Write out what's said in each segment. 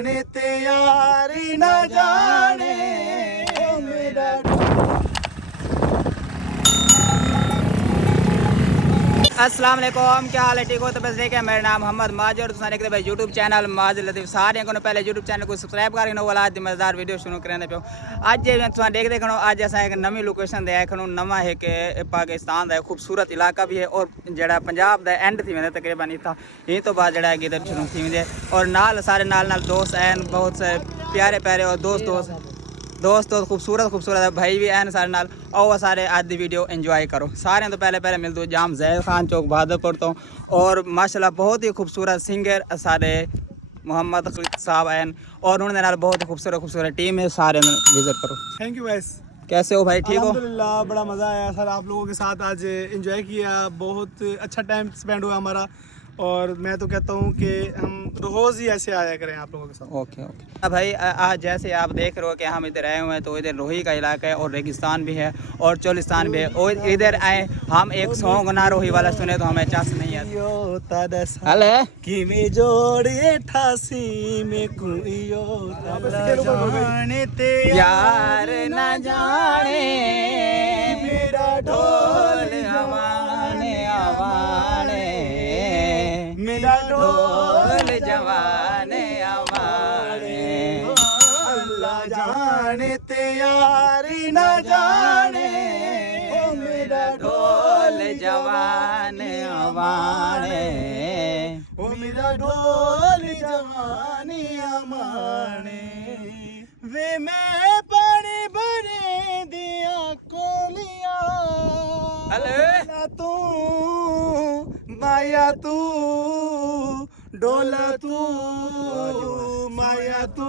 जाने ते यारी न जाने ओ मेरा। अस्सलाम वालेकुम, क्या हाल है? ठीक हो? तो बस देखें, मेरा नाम मोहम्मद माज और तुम भाई यूट्यूब चैनल माज लतीफ सारे को पहले यूट्यूब चैनल को सब्सक्राइब करके वाला आज मजेदार वीडियो शुरू करने पे आज तुम देख देखो आज अस एक नवी लोकेशन दे खो नवा एक पाकिस्तान का खूबसूरत इलाका भी है और जरा पंजाब का एंड थी वेंदे तकरीबन इतना यहीं तो बाद जरा इधर शुरू थी वेंदे और नाल सारे नाल दोस्त हैं बहुत से प्यारे प्यारे और दोस्त खूबसूरत खूबसूरत भाई भी हैं सारे नाल आओ सारे आज की वीडियो इंजॉय करो। सारे तो पहले मिल दो जाम जैद खान चौक बहादुरपुर तो और माशाल्लाह बहुत ही खूबसूरत सिंगर सारे मोहम्मद साहब हैं और उन्होंने नाल बहुत ही खूबसूरत टीम है। सारे विजिट करो। Thank you guys. कैसे हो भाई? ठीक हो? अल्हम्दुलिल्लाह, बड़ा मज़ा आया सर आप लोगों के साथ आज एंजॉय किया, बहुत अच्छा टाइम स्पेंड हुआ हमारा और मैं तो कहता हूँ कि हम रोज़ ही ऐसे आया करें आप लोगों के साथ। ओके भाई आज जैसे आप देख रहे हो कि हम इधर आए हुए हैं तो इधर रोही का इलाका है और रेगिस्तान भी है और चोलिस्तान भी है और इधर आए हम एक सॉन्ग ना रोही वाला सुने तो हमें चांस नहीं है। हेलो कि में जोड़े ठासी में कुइयो जाने ते यार न जाने मेरा ढोल हमारे आवाने मेरा ढोल जवाने आवाने अल्लाह जाने ते यारी न जाने ओ मेरा ढोल जवाने आवाने ओ मेरा ढोल जवानी अमाने वे मैं पानी भरे दिया कोलिया हेलो तू माया तू डोला तू माया तू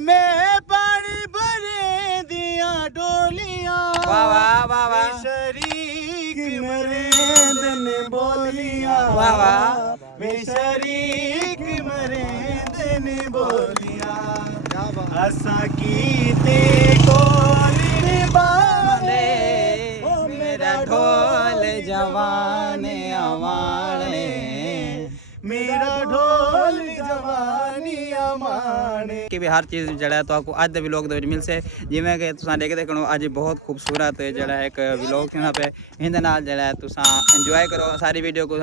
मैं पानी भरे दिया डोलिया वाह वाह वाह वाह शरीक मरेंद ने बोलिया वाह वाह वे शरीक मरेंद ने बोलिया असा कीते कोली बाने ओ मेरा ढोल जवाने आवाने मेरा ढोल जवानी अमाने कि भी हर चीज़ जड़ा तो आपको अज व्लॉग दे मिल से जिवें कि तुसां देख देखो अज बहुत खूबसूरत जड़ा एक व्लॉग यहाँ पे हिंदे नाल जड़ा तुसां एंजॉय करो सारी वीडियो को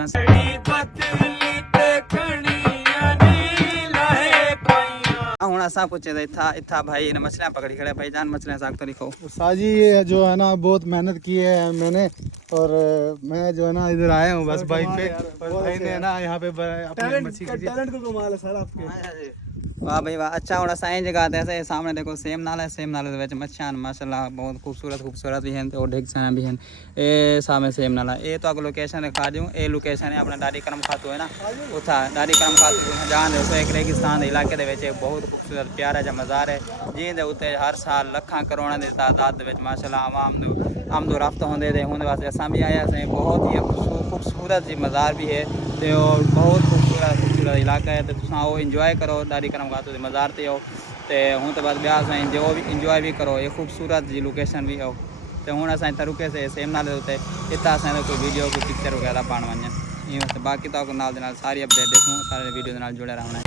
हूँ असा पूछे इतना भाई ने मछलियाँ पकड़ी खड़े भाई जान मछलियाँ साग तो लिखो साजी ये जो है ना बहुत मेहनत की है मैंने और मैं जो है ना इधर आया हूँ बस बाइक पे और भाई ने ना यहाँ पे अपनी मछली टैलेंट को कमाल है सर आपके। वाह भाई वाह अच्छा होना साई जगह ऐसे सामने देखो सेम नाला है सेम नाले विच मच्छियां माशाल्लाह बहुत खूबसूरत भी हैं और ढेगसाना भी हैं ये सामने सेम नाला ये तो अगर लोकेशन दिखा दूँ ये लोकेशन है अपना डाडी करम खातू है ना उथा डाडी करम खातू जान दो एक रेगिस्तान इलाके के बहुत खूबसूरत प्यारा जहा मज़ार है जिंदे उत्ते हर साल लखां करोड़ों की तादाद माशाल्लाह आमदो रफ्त होंगे थे उनके वास्ते असा भी आया से बहुत ही खूबसूरत जी मज़ार भी है तो बहुत खूबसूरत इलाका है तो तुम आओ इंजॉय करो डाडी करम खातू के मज़ार से आओ तो हूँ तो बस ब्याह से जो भी इंजॉय भी करो ये खूबसूरत जी लोकेशन भी आओ तो हूँ अस इतना रुके से सेम नाले उत्ते इतना असें कोई वीडियो कोई पिक्चर वगैरह पाण वन बाकी तो नाल सारी अपडेट देखूँ सारे वीडियो के जुड़े रहना है।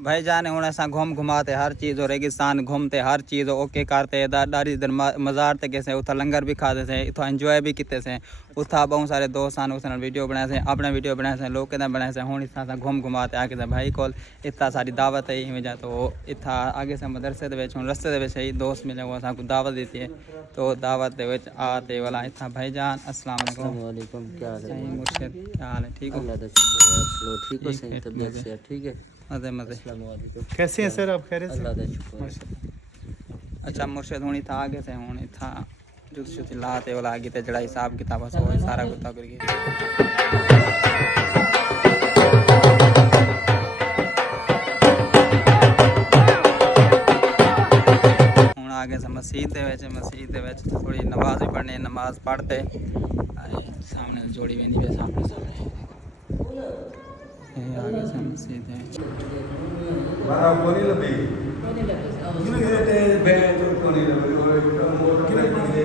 भाई जाने हूँ ऐसा घुमाते हर चीज़ और रेगिस्तान घूमते हर चीज़ ओके करते डारी इधर मज़ार ते कैसे उतना लंगर भी खाते थे इतना एंजॉय भी किते से उतना बहुत सारे दोस्त हैं उस वीडियो बनाए से अपने वीडियो बनाए से लोग बनाए से हूँ इतना घुमाते आके भाई को इतना सारी दावत है इवें जा तो इतना आगे से मदरसे हूँ रस्ते ही दोस्त मिले वो असा दावत दी है तो दावत आते वाला इतना भाई जान अस्सलाम वालेकुम क्या हाल है मुर्शिद क्या हाल है ठीक हो ठीक हो सही तबीयत से ठीक है मजे मजे कैसे हैं सर आप खैरियत से? अल्लाह का शुक्र है। अच्छा मुर्शिद हुणी था आगे से हुणी था जुत शुत लाते वाला आगे ते जड़ा हिसाब किताब बस वो सारा कुत्ता करके हुण आगे से मस्जिद दे विच थोड़ी नमाज भी पढ़नी नमाज पढ़ते सामने जोड़ी वेंदी है सामने आगे से मस्जिद है Para poni lebih. Kira-kira deh band poni lebih. Kira-kira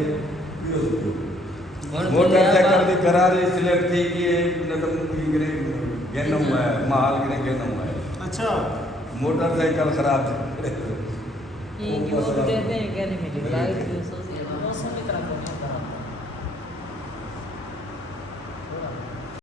motorcycle की करारी स्लिप थी कि गिना हुआ है माल गिना हुआ है अच्छा मोटरसाइकिल खराब थी ये क्यों कहते हैं क्या नहीं मिली